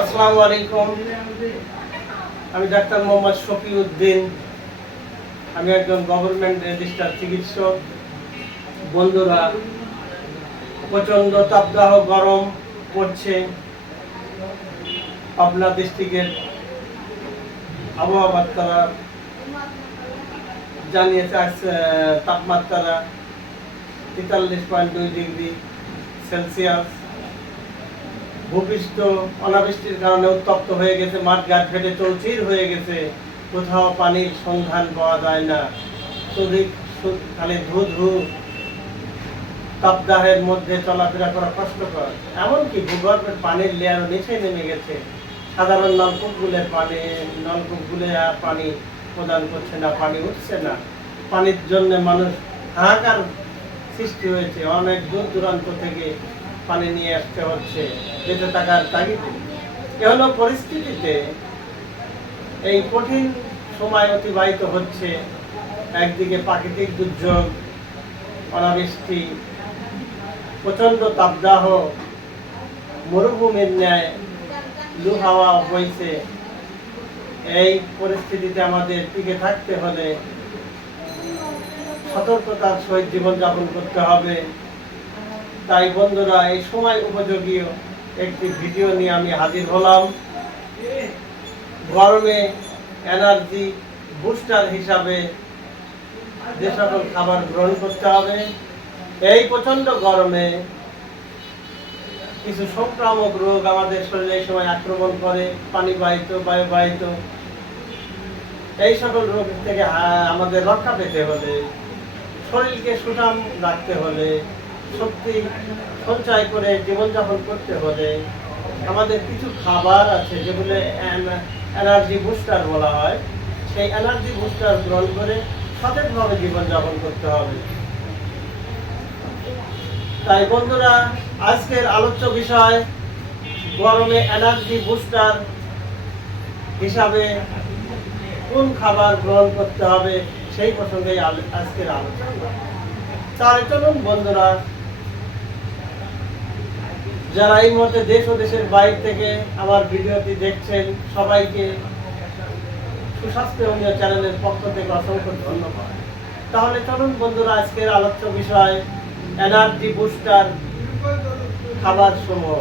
আসসালামু আলাইকুম। আমি ডাক্তার মোহাম্মদ শফি উদ্দিন আমি একজন গভর্নমেন্ট রেজিস্টার চিকিৎসক। বন্ধুরা, প্রচণ্ড তাপদাহ গরম পড়ছে। পাবনা ডিস্ট্রিক্টের আবহাওয়া বার্তারা জানিয়েছে, আজ তাপমাত্রা তেতাল্লিশ পয়েন্ট দুই ডিগ্রি সেলসিয়াস ভূপৃষ্ঠ অনাবৃষ্টির কারণে উত্তপ্ত হয়ে গেছে মাঠ মাঠঘাট ফেটে চৌচির হয়ে গেছে। কোথাও পানির সন্ধান পাওয়া যায় না। শুধু খালি ধু ধু তাপদাহের মধ্যে চলাফেরা করা কষ্টকর। এমনকি ভূগর্ভের পানির লেয়ারও নিচে নেমে গেছে। সাধারণ নলকূপগুলোর পানি, নলকূপগুলো আর পানি প্রদান করছে না, পানি উঠছে না। পানির জন্য মানুষ হাহাকার সৃষ্টি হয়েছে। অনেক দূর দূরান্ত থেকে পানি নিয়ে আসতে হচ্ছে, বেঁচে থাকার তাগিদে। এ হলো পরিস্থিতিতে এই কঠিন সময় অতিবাহিত হচ্ছে একদিকে প্রাকৃতিক দুর্যোগ, অনাবৃষ্টি, প্রচণ্ড তাপদাহ, মরুভূমির ন্যায় লু হাওয়া বইছে। এই পরিস্থিতিতে আমাদের টিকে থাকতে হলে সতর্কতার সহিত জীবনযাপন করতে হবে। তাই বন্ধুরা, এই সময় উপযোগী একটি ভিডিও নিয়ে আমি হাজির হলাম। গরমে এনার্জি বুস্টার হিসাবে যে সকল খাবার গ্রহণ করতে হবে, এই প্রচণ্ড গরমে কিছু সংক্রামক রোগ আমাদের শরীরে এই সময় আক্রমণ করে, পানিবাহিত, বায়ুবাহিত। এই সকল রোগ থেকে আমাদের রক্ষা পেতে হলে, শরীরকে সুঠাম রাখতে হলে শক্তি সঞ্চয় করে জীবনযাপন করতে হলে আমাদের কিছু খাবার আছে যেগুলো এনার্জি বুস্টার বলা হয়। সেই এনার্জি বুস্টার গ্রহণ করে সঠিকভাবে জীবনযাপন করতে হবে। তাই বন্ধুরা, আজকের আলোচ্য বিষয় গরমে এনার্জি বুস্টার হিসাবে কোন খাবার গ্রহণ করতে হবে সেই প্রসঙ্গে আজকের আলোচনা। তাহলে চলুন বন্ধুরা যারা এই মুহূর্তে দেশ ও দেশের বাইরে থেকে আমার ভিডিওটি দেখছেন, সবাইকে সুস্বাস্থ্য উন্নয় চ্যানেলের পক্ষ থেকে অসংখ্য ধন্যবাদ। তাহলে চলুন বন্ধুরা, আজকের আলোচ্য বিষয় এনার্জি বুস্টার খাবার সমূহ।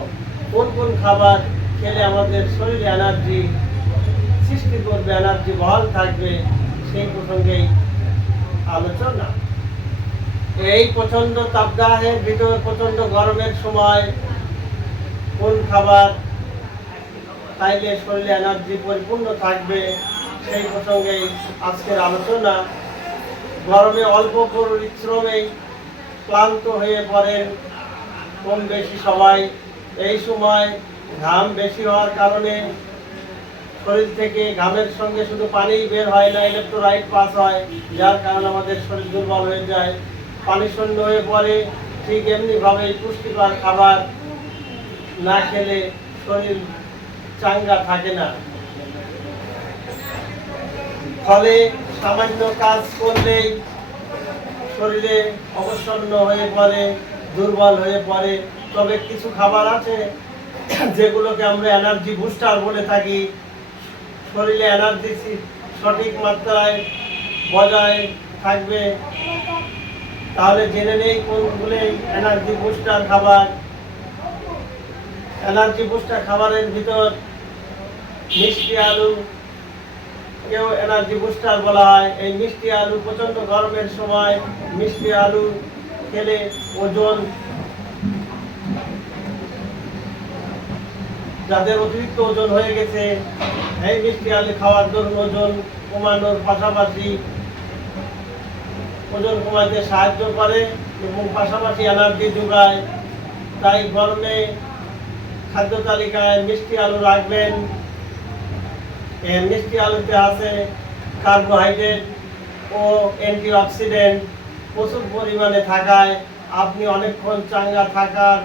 কোন কোন খাবার খেলে আমাদের শরীরে এনার্জি সৃষ্টি করবে, এনার্জি বহাল থাকবে, সেই প্রসঙ্গেই আলোচনা। এই প্রচণ্ড তাপদাহের ভিতর প্রচণ্ড গরমের সময় কোন খাবার খাইলে শরীরে এনার্জি পরিপূর্ণ থাকবে। সেই প্রসঙ্গে আজকের আলোচনা। গরমে অল্প পরিশ্রমেই ক্লান্ত হয়ে পড়েন কম বেশি সবাই। এই সময় ঘাম বেশি হওয়ার কারণে শরীর থেকে ঘামের সঙ্গে শুধু পানিই বের হয় না ইলেকট্রোলাইট পাস হয়, যার কারণে আমাদের শরীর দুর্বল হয়ে যায়। পানি শূন্য হয়ে পড়ে, ঠিক এমনিভাবে পুষ্টিকর খাবার না খেলে শরীর চাঙ্গা থাকে না। ফলে সামান্য কাজ করলেই শরীরে অবসন্ন হয়ে পড়ে, দুর্বল হয়ে পড়ে। তবে কিছু খাবার আছে যেগুলোকে আমরা এনার্জি বুস্টার বলে থাকি। শরীরে এনার্জি সঠিক মাত্রায় বজায় থাকবে। তাহলে জেনে নেই কোনগুলো এনার্জি বুস্টার খাবার। এনার্জি বুস্টার খাবারের ভিতর মিষ্টি আলু, কেউ এনার্জি বুস্টার বলা হয় এই মিষ্টি আলু প্রচণ্ড গরমের সময় মিষ্টি আলু খেলে ওজন যাদের অতিরিক্ত ওজন হয়ে গেছে, এই মিষ্টি আলু খাওয়ার দরুন ওজন কমানোর পাশাপাশি ওজন কমাতে সাহায্য করে এবং পাশাপাশি এনার্জি যোগায়। তাই গরমে খাদ্য তালিকায় মিষ্টি আলু রাখবেন। মিষ্টি আলুতে আছে কার্বোহাইড্রেট ও অ্যান্টিঅক্সিডেন্ট। প্রচুর পরিমাণে থাকায় আপনি অনেকক্ষণ চাঙ্গা থাকার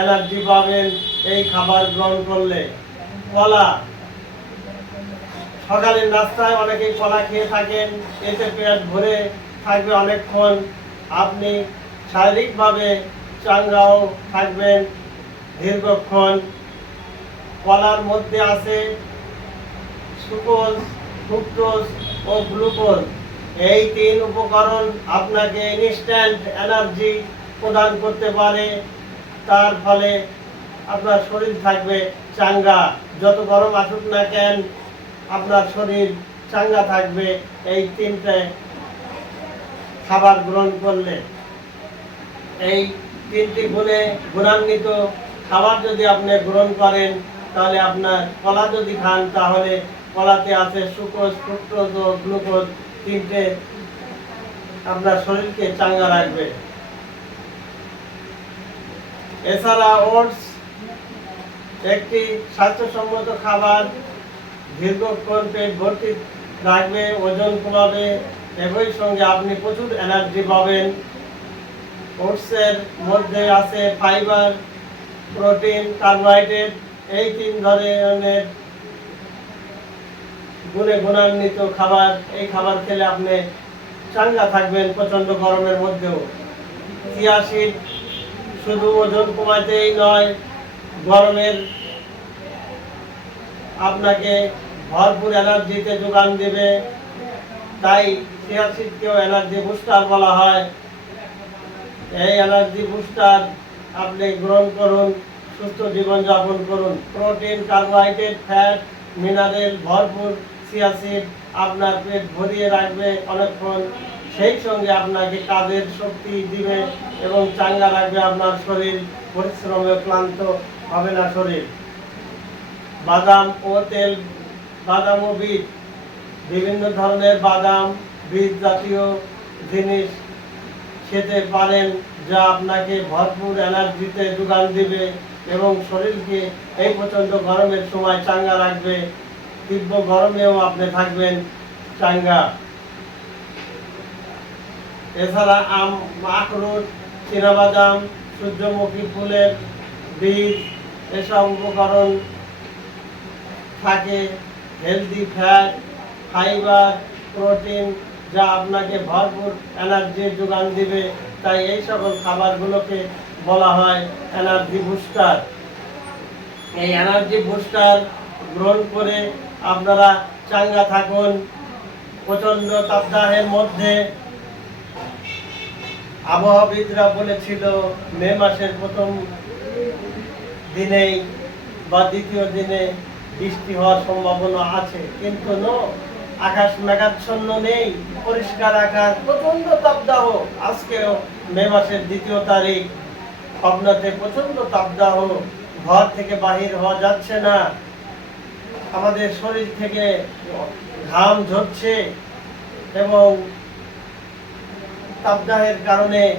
এনার্জি পাবেন এই খাবার গ্রহণ করলে। কলা। সকালের নাস্তায় অনেকেই কলা খেয়ে থাকেন, এতে পেট ভরে থাকবে অনেকক্ষণ। আপনি শারীরিকভাবে চাঙ্গাও থাকবেন। দীর্ঘক্ষণ কলার মধ্যে আছে সুকোজ, ফ্রুক্টোজ ও গ্লুকোজ। এই তিন উপকরণ আপনাকে ইনস্ট্যান্ট এনার্জি প্রদান করতে পারে। তার ফলে আপনার শরীর থাকবে চাঙ্গা। যত গরম আসুক না কেন, আপনার শরীর চাঙ্গা থাকবে এই তিনটে খাবার গ্রহণ করলে। এই তিনটি গুণে গুণান্বিত খাবার যদি আপনি গ্রহণ করেন, তাহলে আপনার কলা যদি খান, তাহলে কলাতে আছে সুক্রোজ ফ্রুক্টোজ ও গ্লুকোজ তিনটে আপনার শরীরকে চাঙ্গা রাখবে। এছাড়া ওটস একটি স্বাস্থ্যসম্মত খাবার, দীর্ঘক্ষণ পেট ভর্তি রাখবে, ওজন কমাবে, একই সঙ্গে আপনি প্রচুর এনার্জি পাবেন। ওটসের মধ্যে আছে ফাইবার প্রোটিন, কার্বোহাইড্রেট, এই তিন ধরনের গুণে গুণান্বিত খাবার, এই খাবার খেলে আপনি চাঙ্গা থাকবেন প্রচণ্ড গরমের মধ্যেও। চিয়া সিড শুধু ওজন কমাতেই নয়, গরমের আপনাকে ভরপুর এনার্জিতে যোগান দেবে। তাই চিয়া সিডকেও এনার্জি বুস্টার বলা হয়। এই এনার্জি বুস্টার আপনি গ্রহণ করুন, সুস্থ জীবনযাপন করুন। প্রোটিন, কার্বোহাইড্রেট, ফ্যাট, মিনারেল, ভরপুর সিয়াসিড আপনার পেট ভরিয়ে রাখবে অনেকক্ষণ। সেই সঙ্গে আপনাকে কাজের শক্তি দিবে এবং চাঙ্গা রাখবে আপনার শরীর। পরিশ্রমে ক্লান্ত হবে না শরীর। বাদাম ও তেল, বাদাম ও বীজ, বিভিন্ন ধরনের বাদাম, বীজ জাতীয় জিনিস খেতে পারেন, যা আপনাকে ভরপুর এনার্জিতে যোগান দিবে এবং শরীরকে এই প্রচণ্ড গরমের সময় চাঙ্গা রাখবে। তীব্র গরমেও আপনি থাকবেন চাঙ্গা। এছাড়া আম আখরোট চীনাবাদাম, সূর্যমুখী ফুলের বীজ এসব উপকরণ থাকে। হেলদি ফ্যাট ফাইবার প্রোটিন যা আপনাকে ভরপুর এনার্জির যোগান দিবে, তাই এই সকল খাবারগুলোকে বলা হয় এনার্জি বুস্টার এই এনার্জি বুস্টার গ্রহণ করে আপনারা চাঙ্গা থাকুন, প্রচণ্ড তাপদাহের মধ্যে। আবহাওয়াবিদরা বলেছিল, মে মাসের প্রথম দিনেই বা দ্বিতীয় দিনে বৃষ্টি হওয়ার সম্ভাবনা আছে, কিন্তু আকাশ মেঘাচ্ছন্ন নেই, পরিষ্কার আকাশ প্রচণ্ড তাপদাহ। আজকেও মে মাসের দ্বিতীয় তারিখ। পাবনাতে প্রচণ্ড তাপদাহ। ঘর থেকে বাহির হওয়া যাচ্ছে না। আমাদের শরীর থেকে ঘাম ঝরছে এবং তাপদাহের কারণে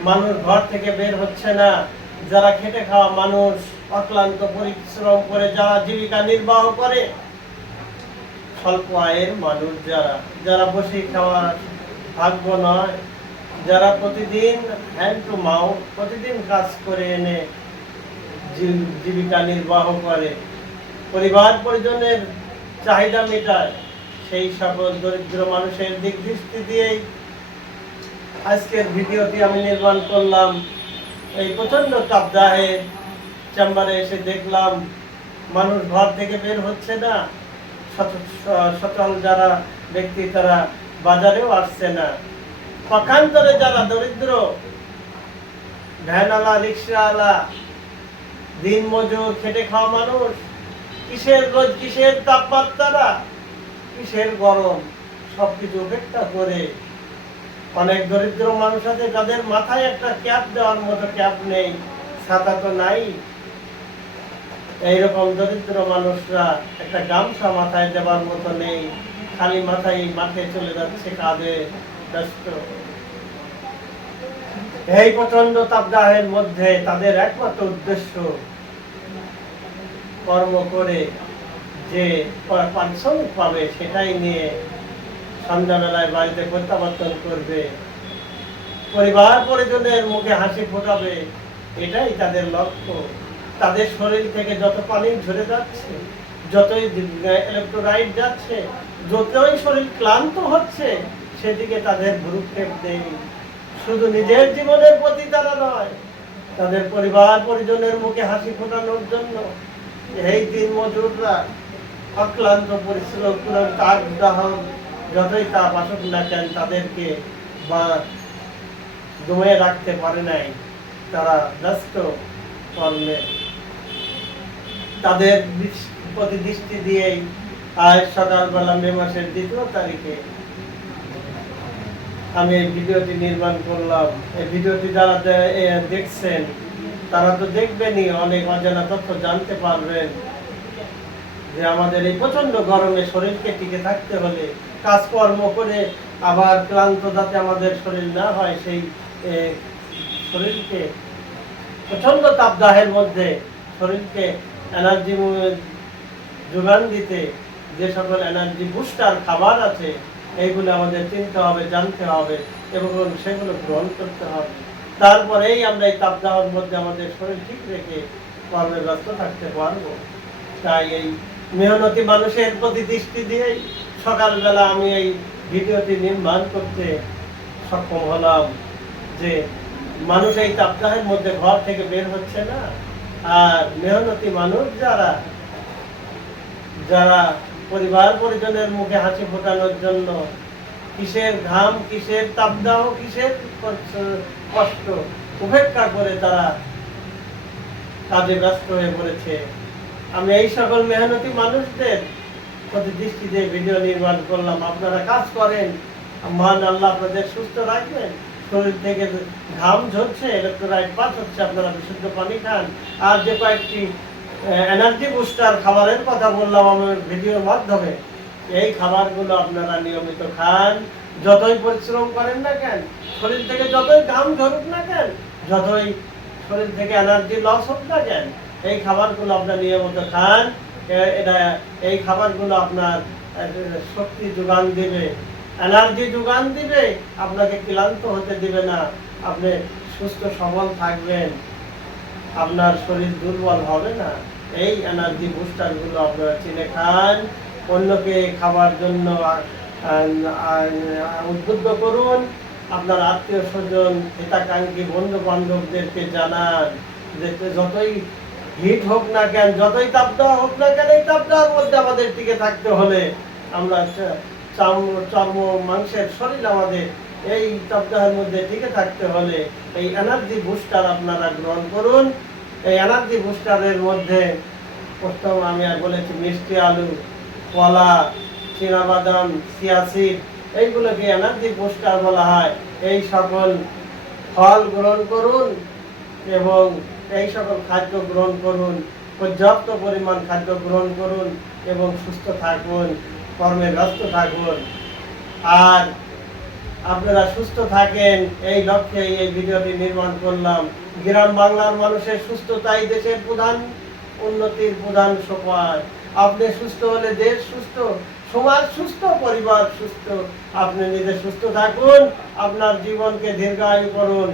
মানুষ ঘর থেকে বের হচ্ছে না। যারা খেটে খাওয়া মানুষ, অক্লান্ত পরিশ্রম করে, যারা জীবিকা নির্বাহ করে স্বল্প আয়ের মানুষ যারা। যারা বসে খাওয়ার ভাগ্য নয়, যারা প্রতিদিন হ্যান্ড টু মাউথ প্রতিদিন কাজ করে এনে জীবিকা নির্বাহ করে। পরিবার পরিজনের চাহিদা মেটায়। সেই সকল দরিদ্র মানুষের দিক দৃষ্টি দিয়েই আজকের ভিডিওটি আমি নির্মাণ করলাম। এই প্রচণ্ড তাপদাহে চেম্বারে এসে দেখলাম, মানুষ ঘর থেকে বের হচ্ছে না। সচল যারা ব্যক্তি তারা বাজারেও আসছে না। পক্ষান্তরে যারা দরিদ্র, ভ্যানওয়ালা, রিক্সাওয়ালা, দিন মজুর, খেটে খাওয়া মানুষ, কিসের রোজ কিসের তাপমাত্রা? কিসের গরম? সবকিছু উপেক্ষা করে অনেক দরিদ্র মানুষ আছে, যাদের মাথায় একটা ক্যাপ দেওয়ার মতো ক্যাপ নেই, ছাতা তো নাই। এইরকম দরিদ্র মানুষরা একটা গামছা মাথায় দেওয়ার মতো নেই, খালি মাথায় মাঠে চলে যাচ্ছে কাঁধে ব্যস্ত। এই প্রচণ্ড তাপদাহের মধ্যে তাদের একমাত্র উদ্দেশ্য কর্ম করে যে পারিশ্রমিক পাবে সেটাই নিয়ে সন্ধ্যাবেলায় বাড়িতে প্রত্যাবর্তন করবে। পরিবার পরিজনের মুখে হাসি ফোটাবে, এটাই তাদের লক্ষ্য। তাদের শরীর থেকে যত পানি ঝরে যাচ্ছে, যতই ইলেকট্রোলাইট যাচ্ছে, যতই শরীর ক্লান্ত হচ্ছে, সেদিকে তাদের ভ্রুক্ষেপ নেই শুধু নিজের জীবনের প্রতি তারা নয়, তাদের পরিবার পরিজনের মুখে হাসি ফোটানোর জন্য এই দিন মজুররা অক্লান্ত পরিশ্রম করে তাপ দাহ যতই তাপ আসুক না কেন তাদেরকে বা দমে রাখতে পারে নাই, তারা ব্যস্ত কর্মে তাদের প্রতি দৃষ্টি দিয়েই আজ সকালবেলা মে মাসের দ্বিতীয় তারিখে আমি এই ভিডিওটি নির্মাণ করলাম। এই ভিডিওটি যারা দেখছেন, তারা তো দেখবেনই অনেক অজানা তথ্য জানতে পারবেন যে আমাদের এই প্রচণ্ড গরমে শরীরকে টিকে থাকতে হলে কাজকর্ম করে আবার ক্লান্ত যাতে আমাদের শরীর না হয়, সেই শরীরকে প্রচণ্ড তাপদাহের মধ্যে শরীরকে এনার্জি যোগান দিতে যে সকল এনার্জি বুস্টার খাবার আছে, এইগুলো আমাদের চিনতে হবে, জানতে হবে এবং সেগুলো গ্রহণ করতে হবে। তারপরেই আমরা এই তাপদাহের মধ্যে আমাদের শরীর ঠিক রেখে কর্মে ব্যস্ত থাকতে পারব। তাই এই মেহনতি মানুষের প্রতি দৃষ্টি দিয়েই সকালবেলা আমি এই ভিডিওটি নির্মাণ করতে সক্ষম হলাম যে মানুষ এই তাপদাহের মধ্যে ঘর থেকে বের হচ্ছে না। আর মেহনতি মানুষ যারা যারা পরিবার পরিজনের মুখে হাসি ফোটানোর জন্য কিসের ঘাম, কিসের তাপদাহ, কিসের কষ্ট- উপেক্ষা করে তারা কাজে ব্যস্ত হয়ে পড়েছে। আমি এই সকল মেহনতি মানুষদের প্রতি দৃষ্টি দিয়ে ভিডিও নির্মাণ করলাম। আপনারা কাজ করেন। মহান আল্লাহ আপনাদের সুস্থ রাখবেন। শরীর থেকে ঘাম ঝরছে ইলেকট্রোলাইট পাস হচ্ছে, আপনারা বিশুদ্ধ পানি খান। আর যে কয়েকটি এনার্জি বুস্টার খাবারের কথা বললাম আমার ভিডিওর মাধ্যমে, এই খাবারগুলো আপনারা নিয়মিত খান। যতই পরিশ্রম করেন না কেন, শরীর থেকে যতই ঘাম ঝরুক না কেন, যতই শরীর থেকে এনার্জি লস হোক না কেন, এই খাবারগুলো আপনার নিয়মিত খান। এটা, এই খাবারগুলো আপনার শক্তি যোগান দিবে। এনার্জি যোগান দিবে, আপনাকে ক্লান্ত হতে দিবে না। আপনি সুস্থ, সবল থাকবেন। আপনার শরীর দুর্বল হবে না। এই এনার্জি বুস্টারগুলো আপনারা চিনে খান। অন্যকে খাবার জন্য উদ্বুদ্ধ করুন। আপনার আত্মীয় স্বজন, হিতাকাঙ্ক্ষী বন্ধু বান্ধবদেরকে জানান যে যতই হিট হোক না কেন, যতই তাপদাহ হোক না কেন, এই তাপদাহের মধ্যে আমাদের টিকে থাকতে হলে আমরা চ- চাম- চর্ম মাংসের শরীর আমাদের এই তাপদাহের মধ্যে টিকে থাকতে হলে এই এনার্জি বুস্টার আপনারা গ্রহণ করুন। এই এনার্জি বুস্টারের মধ্যে প্রথম আমি আর বলেছি মিষ্টি আলু, কলা বাদাম সিয়াসিড এইগুলোকে এনার্জি বুস্টার বলা হয়। এই সকল ফল গ্রহণ করুন এবং এই সকল খাদ্য গ্রহণ করুন। পর্যাপ্ত পরিমাণ খাদ্য গ্রহণ করুন এবং সুস্থ থাকুন। কর্মে ব্যস্ত থাকুন। আর আপনারা সুস্থ থাকেন, এই লক্ষ্যে এই ভিডিওটি নির্মাণ করলাম। গ্রাম বাংলার মানুষের সুস্থতাই দেশের প্রধান, উন্নতির প্রধান সোপান আপনি সুস্থ হলে দেশ সুস্থ, সমাজ সুস্থ, পরিবার সুস্থ। আপনি নিজে সুস্থ থাকুন, আপনার জীবনকে দীর্ঘায়ু করুন।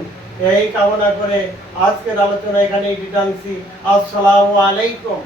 এই কামনা করে আজকের আলোচনা এখানেই টানছি আসসালামু আলাইকুম।